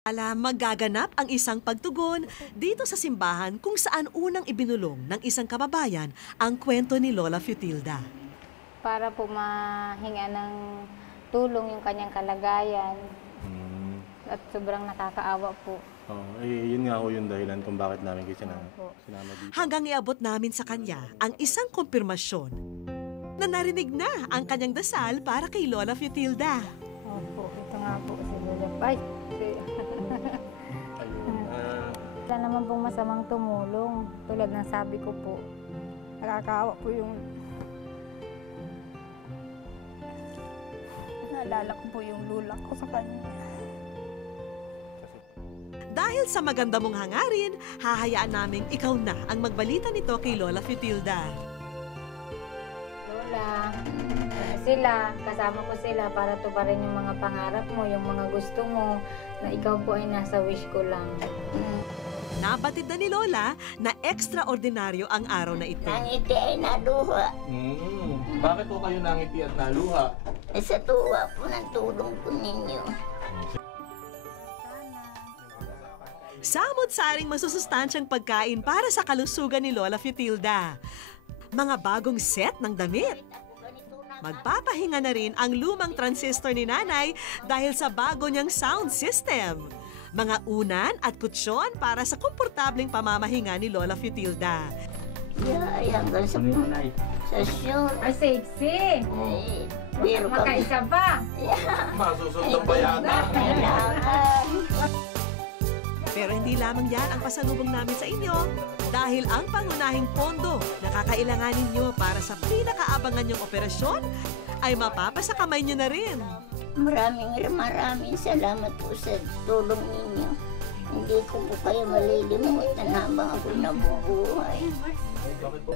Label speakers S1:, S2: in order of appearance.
S1: Magaganap ang isang pagtugon dito sa simbahan kung saan unang ibinulong ng isang kababayan ang kwento ni Lola Futilda.
S2: Para po mahinga ng tulong yung kanyang kalagayan at sobrang nakakaawa po.
S3: Yun nga ho yung dahilan kung bakit namin kayo sinama dito.
S1: Hanggang iabot namin sa kanya ang isang kumpirmasyon na narinig na ang kanyang dasal para kay Lola Futilda.
S2: Opo, ito nga po si Lola. Ay, wala naman pong masamang tumulong. Tulad ng sabi ko po, nakakaawa po yung... Naalala ko po yung lula ko sa kanya.
S1: Dahil sa maganda mong hangarin, hahayaan naming ikaw na ang magbalita nito kay Lola Futilda.
S2: Lola, sila, kasama ko sila para tuparin yung mga pangarap mo, yung mga gusto mo, na ikaw po ay nasa wish ko lang.
S1: Nabatid na ni Lola na ekstraordinaryo ang araw na ito.
S4: Nangiti ay naluha.
S3: Bakit po kayo nangiti at naluha?
S4: Sa tuwa po ng tulong po ninyo.
S1: Samot-saring masusustansyang pagkain para sa kalusugan ni Lola Futilda. Mga bagong set ng damit. Magpapahinga na rin ang lumang transistor ni Nanay dahil sa bago niyang sound system. Mga unan at kutsyon para sa komportableng pamamahinga ni Lola Futilda.
S4: Ay, hanggang sa sure.
S2: Ay, sexy!
S4: Biro ka.
S2: Makaisa pa!
S3: Masusundan pa yata.
S4: Kailangan.
S1: Pero hindi lamang yan ang pasalubong namin sa inyo dahil ang pangunahing pondo na kakailanganin nyo para sa pinakaabangan nyong operasyon ay mapapasa kamay nyo na rin.
S4: Maraming salamat po sa tulong ninyo. Hindi ko po kayo malilimutan habang ako nabubuhay.